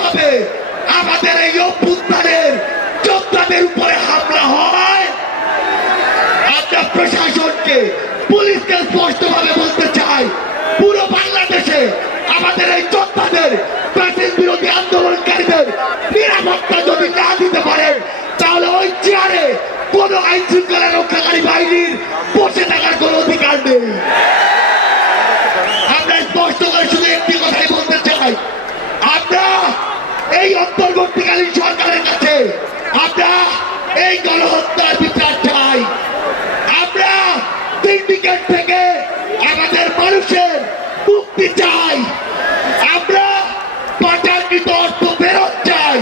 কিভাবে আমাদের এই অভ্যুত্থানের যোদ্ধাদের উপরে হামলা হয়। আমরা প্রশাসনকে, পুলিশকে স্পষ্টভাবে বলতে চাই, পুরো বাংলাদেশে আমাদের এই যোদ্ধাদের, প্রাচীন বিরোধী আন্দোলনকারীদের নিরাপত্তা যদি না দিতে পারে, তাহলে ওই চেয়ারে কোন আইন শৃঙ্খলা রক্ষাকারী বাহিনীর বসে থাকার কোন অধিকার নেই। আমরা স্পষ্ট করে শুধু একটি কথাই বলতে চাই, আমরা এই অন্তর্বর্তীকালীন সরকারের কাছে আমরা এই গণহত্যার বিচার চাই। আমরা সিন্ডিকেট থেকে আমাদের মানুষের মুক্তি চাই। আমরা পাচারকৃত অর্থ ফেরত চাই।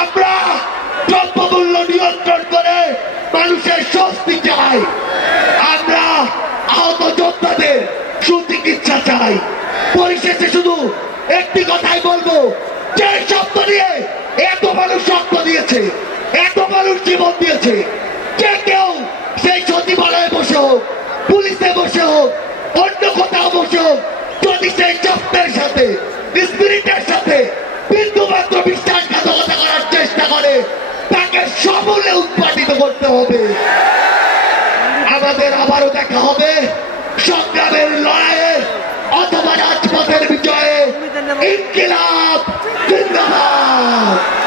আমরা দ্রব্যমূল্য নিয়ন্ত্রণ করে মানুষের স্বস্তি চাই। আমরা আহত যোদ্ধাদের সুচিকিৎসা চাই। পরিশেষে শুধু একটি কথাই বলবো, যে শব্দ নিয়ে এত মানুষ রক্ত দিয়েছে, এত মানুষ জীবন দিয়েছে, যে কেউ সেই সচিবালয়ে বসে হোক, পুলিশে বসে হোক, অন্য কোথাও বসে হোক, যদি সেই শব্দের সাথে, স্পিরিটের সাথে বিন্দুমাত্র বিশ্বাসঘাতকতা করার চেষ্টা করে, তাকে সমূলে উৎপাদিত করতে হবে। আমাদের আবারও দেখা হবে সংগ্রামের লড়াইয়ে অথবা রাজপথের বিজয়ে। ইনকিলাব জিন্দাবাদ।